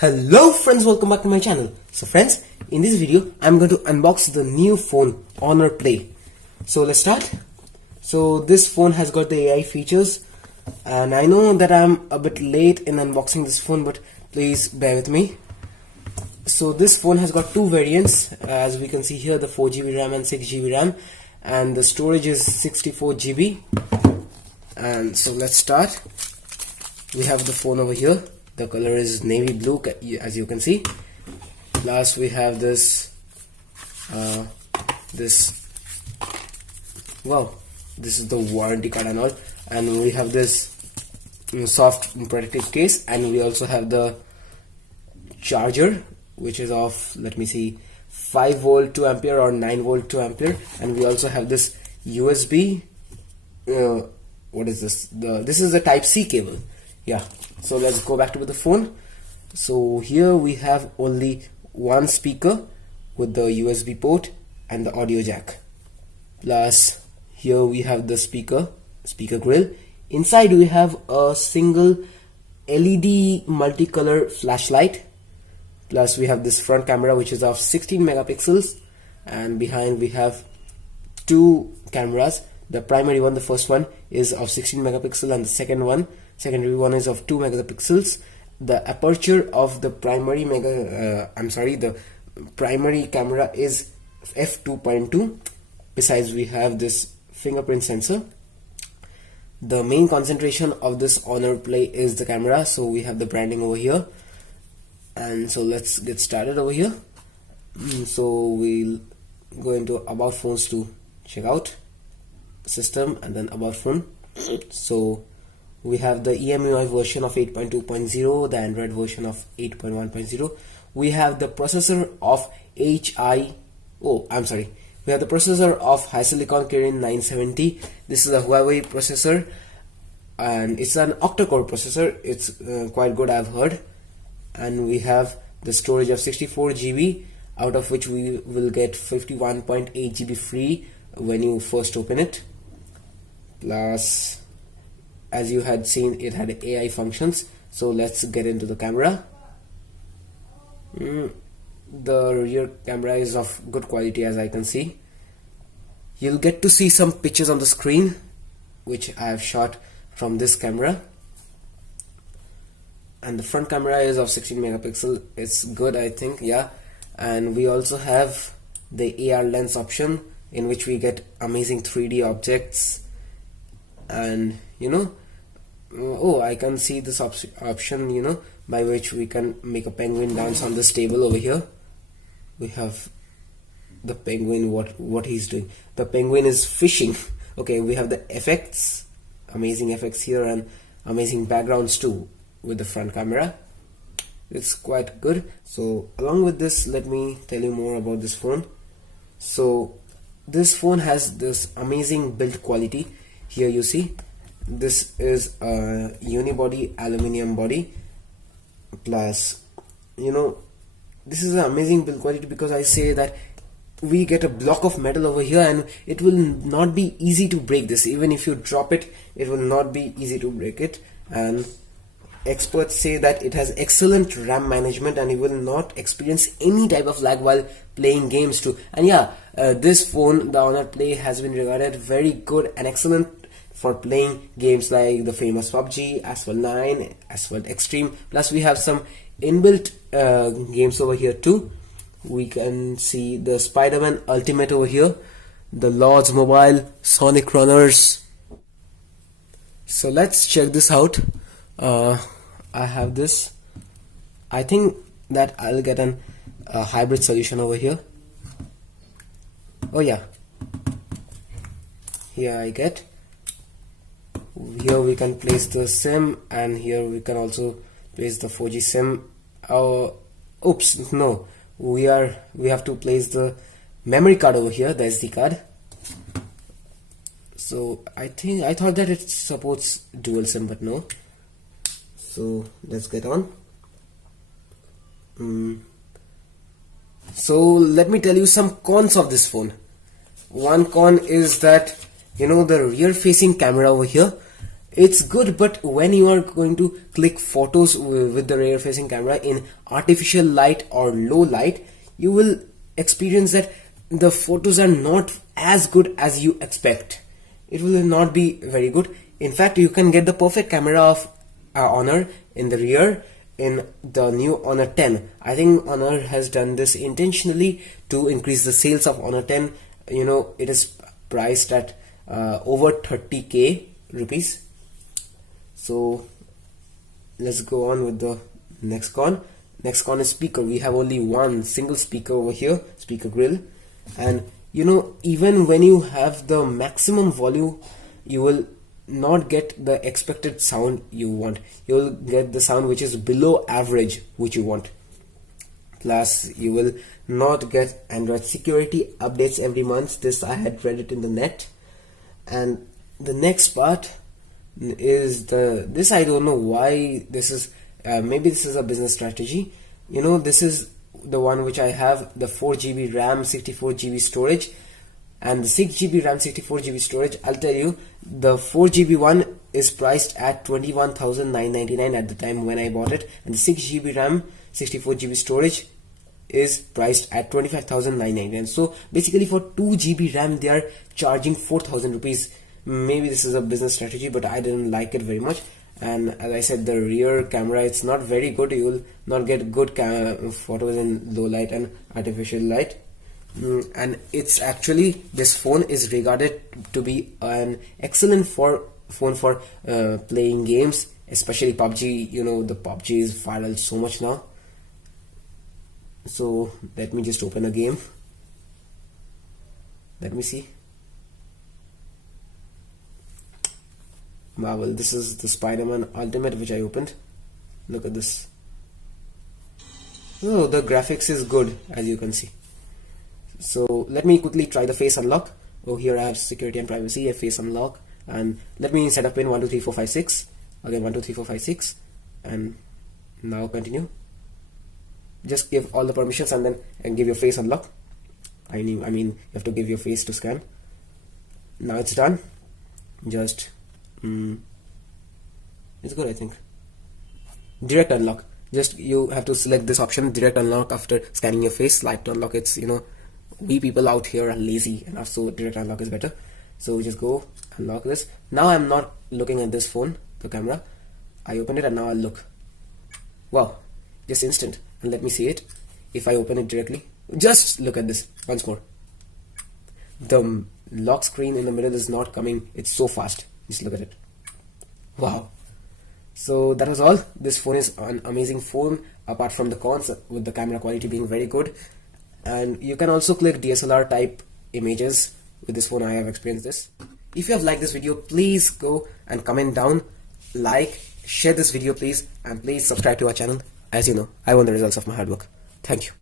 Hello friends, welcome back to my channel. So friends, in this video I'm going to unbox the new phone Honor Play. So let's start. So this phone has got the AI features, and I know that I'm a bit late in unboxing this phone, but please bear with me. So this phone has got two variants, as we can see here, the 4GB RAM and 6GB RAM, and the storage is 64GB. And so let's start. We have the phone over here. The color is navy blue, as you can see. Last we have this wow, this is the warranty card and all, and we have this soft protective case, and we also have the charger, which is of, let me see, 5 volt 2 ampere or 9 volt 2 ampere, and we also have this USB. What is this? This is the Type C cable. Yeah. So let's go back to the phone. So here we have only one speaker with the USB port and the audio jack. Plus here we have the speaker grill. Inside we have a single LED multicolor flashlight. Plus we have this front camera, which is of 16 megapixels, and behind we have two cameras. The primary one, the first one, is of 16 megapixel, and the secondary one is of 2 megapixels. The aperture of the primary the primary camera is f2.2. Besides, we have this fingerprint sensor. The main concentration of this Honor Play is the camera, so we have the branding over here. And so let's get started over here. So we'll go into About Phones to check out system, and then About Phone. So we have the EMUI version of 8.2.0, the Android version of 8.1.0. We have the processor of we have the processor of Hisilicon Kirin 970. This is a Huawei processor, and it's an octa-core processor. It's quite good, I've heard. And we have the storage of 64GB, out of which we will get 51.8GB free when you first open it. Plus, as you had seen, it had AI functions. So let's get into the camera. The rear camera is of good quality, as I can see. You'll get to see some pictures on the screen, which I have shot from this camera. And the front camera is of 16 megapixel. It's good, I think, yeah. And we also have the AR lens option, in which we get amazing 3D objects. And I can see this option, by which we can make a penguin dance on this table over here. We have the penguin, what he's doing. The penguin is fishing. Okay, we have the effects, amazing effects here, and amazing backgrounds too with the front camera. It's quite good. So along with this, let me tell you more about this phone. So this phone has this amazing build quality. Here you see, this is a unibody aluminum body. Plus, this is an amazing build quality, because I say that we get a block of metal over here, and it will not be easy to break this. Even if you drop it, it will not be easy to break it. And experts say that it has excellent RAM management, and you will not experience any type of lag while playing games too. And yeah, this phone, the Honor Play, has been regarded very good and excellent for playing games like the famous PUBG, Asphalt 9, Asphalt Extreme. Plus we have some inbuilt games over here too. We can see the Spider-Man Ultimate over here, the Lords Mobile, Sonic Runners. So let's check this out. I have this. I think that I'll get a hybrid solution over here. Oh yeah, here I get. Here we can place the SIM, and here we can also place the 4G SIM. Oops, no, we have to place the memory card over here, the SD card. So I thought that it supports dual SIM, but no. So let's get on. So let me tell you some cons of this phone. One con is that the rear facing camera over here It's good, but when you are going to click photos with the rear facing camera in artificial light or low light, you will experience that the photos are not as good as you expect. It will not be very good. In fact, you can get the perfect camera of Honor in the rear in the new Honor 10. I think Honor has done this intentionally to increase the sales of Honor 10. You know, it is priced at over 30k rupees. So let's go on with the next con. Next con is speaker. We have only one single speaker over here, speaker grill. And you know, even when you have the maximum volume, you will not get the expected sound you want. You will get the sound which is below average, which you want. Plus, you will not get Android security updates every month. This I had read it in the net. And the next part is this I don't know why this is. Maybe this is a business strategy. You know, this is the one which I have, the 4GB RAM 64GB storage and the 6GB RAM 64GB storage. I'll tell you, the 4GB one is priced at 21,999 at the time when I bought it, and the 6GB RAM 64GB storage is priced at 25,999. So basically for 2GB RAM they are charging 4,000 rupees. Maybe this is a business strategy, but I didn't like it very much. And as I said, the rear camera, it's not very good. You will not get good photos in low light and artificial light. And it's actually, this phone is regarded to be an excellent phone for playing games, especially PUBG. You know, the PUBG is viral so much now. So let me just open a game. Let me see. Marvel. This is the Spider-Man Ultimate which I opened. Look at this. Oh, the graphics is good, as you can see. So let me quickly try the face unlock. Oh, here I have security and privacy, a face unlock, and let me set up pin 1 2 3 4 5 6. Again 1 2 3 4 5 6, and now continue. Just give all the permissions and then give your face unlock. I mean you have to give your face to scan. Now it's done. Just it's good, I think. Direct unlock. Just you have to select this option, direct unlock, after scanning your face. Slide to unlock. It's, you know, we people out here are lazy enough, so direct unlock is better. So just go unlock this. Now I'm not looking at this phone, the camera. I open it and now I'll look. Wow, just instant. And let me see it. If I open it directly, just look at this once more. The lock screen in the middle is not coming. It's so fast. Just look at it. Wow. So that was all. This phone is an amazing phone, apart from the cons, with the camera quality being very good. And you can also click DSLR type images with this phone. I have experienced this. If you have liked this video, please go and comment down, like, share this video please, and please subscribe to our channel. As you know, I want the results of my hard work. Thank you.